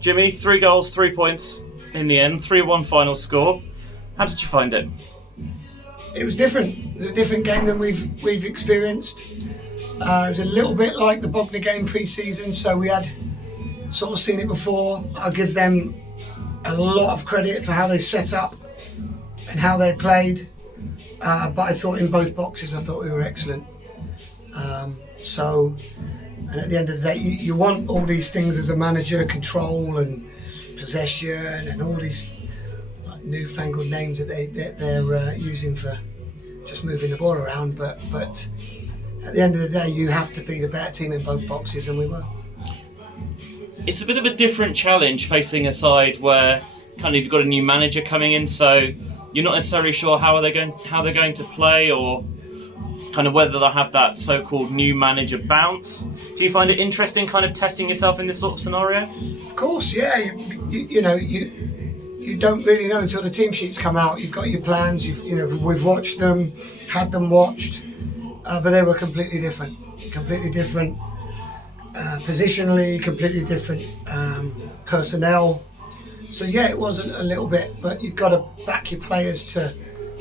Jimmy, 3 goals, 3 points in the end, 3-1 final score. How did you find it? It was different. It was a different game than we've experienced. It was a little bit like the Bognor game pre-season, so we had sort of seen it before. I'll give them a lot of credit for how they set up and how they played. But I thought in both boxes, I thought we were excellent. And at the end of the day, you want all these things as a manager, control and possession and all these like newfangled names that they're using for just moving the ball around. But at the end of the day, you have to be the better team in both boxes, and we were. It's a bit of a different challenge facing a side where kind of you've got a new manager coming in, so you're not necessarily sure how they're going to play, or kind of whether they'll have that so-called new manager bounce. Do you find it interesting kind of testing yourself in this sort of scenario? Of course, yeah. You don't really know until the team sheets come out. You've got your plans, we've watched them, had them watched, but they were completely different positionally, completely different personnel. So yeah, it was a little bit, but you've got to back your players to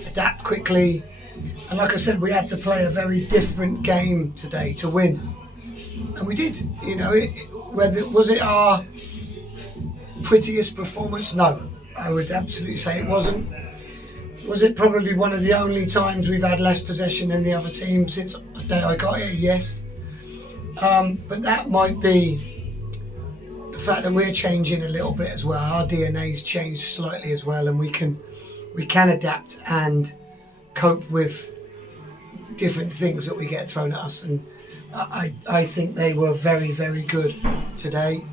adapt quickly. And like I said, we had to play a very different game today to win, and we did. Was it our prettiest performance? No, I would absolutely say it wasn't. Was it probably one of the only times we've had less possession than the other team since the day I got here? Yes, but that might be the fact that we're changing a little bit as well. Our DNA's changed slightly as well, and we can adapt and cope with different things that we get thrown at us, and I think they were very, very good today.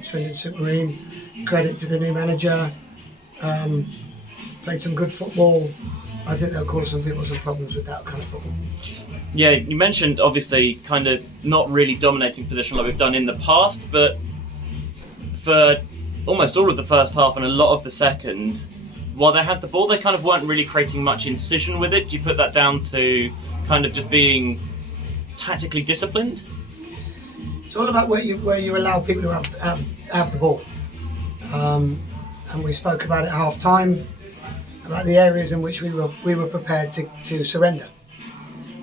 Swindon Supermarine, credit to the new manager, played some good football. I think they'll cause some people some problems with that kind of football. Yeah, you mentioned obviously kind of not really dominating position like we've done in the past, but for almost all of the first half and a lot of the second, while they had the ball, they kind of weren't really creating much incision with it. Do you put that down to kind of just being tactically disciplined? It's all about where you allow people to have the ball. And we spoke about it at half time, about the areas in which we were prepared to surrender.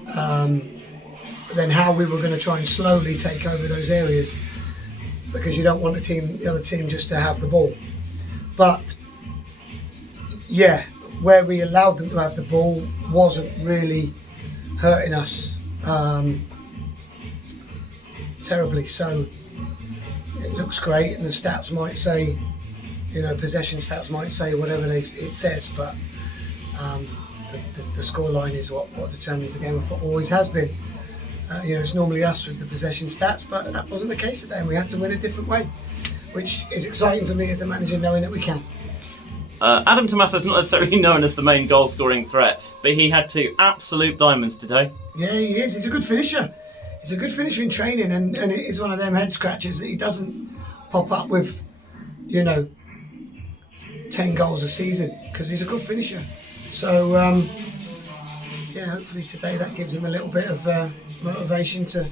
But then how we were going to try and slowly take over those areas, because you don't want the other team just to have the ball. But yeah, where we allowed them to have the ball wasn't really hurting us terribly. So it looks great, and the stats might say, possession stats might say whatever it says, but the score line is what determines the game of football. Always has been. It's normally us with the possession stats, but that wasn't the case today, and we had to win a different way, which is exciting for me as a manager, knowing that we can. Adam Tomaso's not necessarily known as the main goal-scoring threat, but he had 2 absolute diamonds today. Yeah, he is. He's a good finisher. He's a good finisher in training, and it is one of them head scratches that he doesn't pop up with, 10 goals a season, because he's a good finisher. So, hopefully today that gives him a little bit of motivation to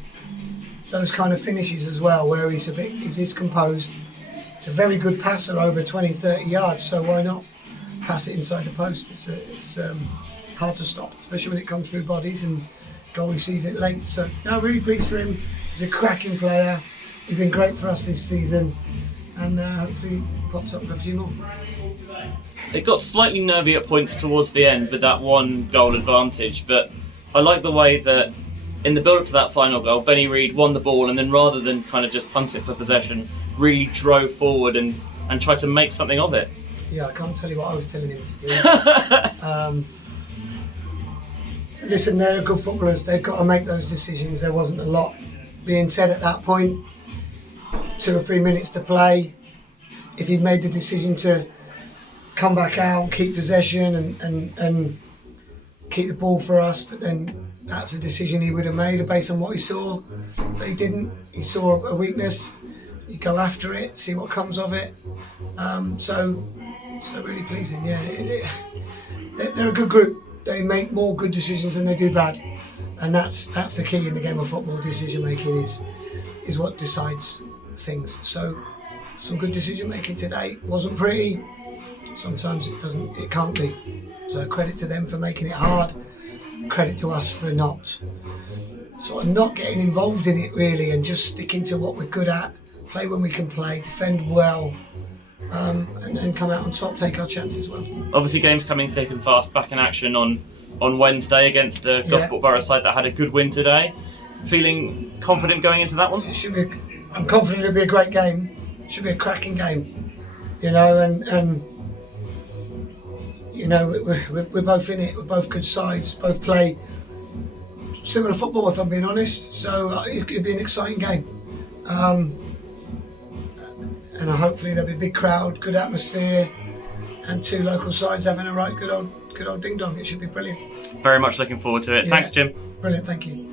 those kind of finishes as well, where he's composed. It's a very good passer over 20-30 yards, so why not pass it inside the post? It's hard to stop, especially when it comes through bodies, and goalie sees it late. So, no, really pleased for him. He's a cracking player. He's been great for us this season, and hopefully he pops up with a few more. It got slightly nervy at points towards the end with that 1 goal advantage, but I like the way that in the build-up to that final goal, Benny Rees won the ball, and then rather than kind of just punt it for possession, really drove forward and tried to make something of it. Yeah, I can't tell you what I was telling him to do. Listen, they're good footballers. They've got to make those decisions. There wasn't a lot being said at that point. 2 or 3 minutes to play. If he'd made the decision to come back out, keep possession and keep the ball for us, then that's a decision he would have made based on what he saw. But he didn't. He saw a weakness. You go after it, see what comes of it. So really pleasing. Yeah, they're a good group. They make more good decisions than they do bad, and that's the key in the game of football. Decision making is what decides things. So some good decision making today. Wasn't pretty. Sometimes it can't be. So credit to them for making it hard. Credit to us for not getting involved in it really, and just sticking to what we're good at. Play when we can play, defend well, and come out on top, take our chances well. Obviously, games coming thick and fast. Back in action on Wednesday against a Gosport Borough side that had a good win today. Feeling confident going into that one? I'm confident it'll be a great game. It should be a cracking game, and we're both in it. We're both good sides. Both play similar football, if I'm being honest. So it'll be an exciting game. And hopefully there'll be a big crowd, good atmosphere, and two local sides having a right good old ding dong. It should be brilliant. Very much looking forward to it. Yeah. Thanks, Jim. Brilliant, thank you.